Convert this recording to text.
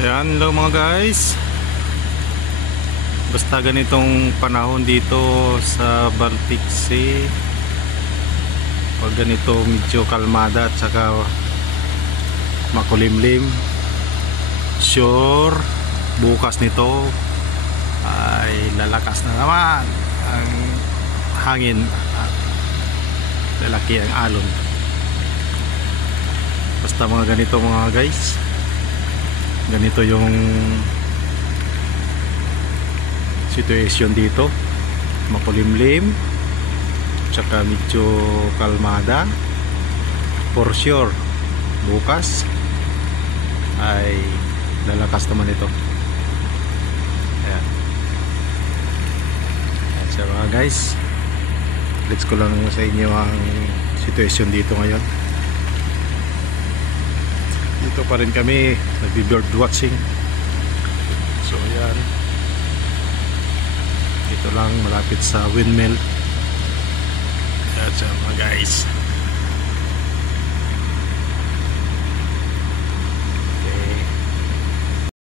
Ayan, hello mga guys. Basta ganitong panahon dito sa Baltic Sea, pag ganito medyo kalmada at saka makulimlim, sure bukas nito ay lalakas na naman ang hangin at lalaki ang alon. Basta mga ganito mga guys, ganito yung situation dito, makulimlim tsaka medyo kalmada. For sure bukas ay lalakas naman ito. Ayan. Ayan siya mga guys, let's ko lang sa inyo ang situation dito ngayon. Dito pa rin kami nagbi-bird watching. So yan, dito lang malapit sa windmill. Yan siya mga guys.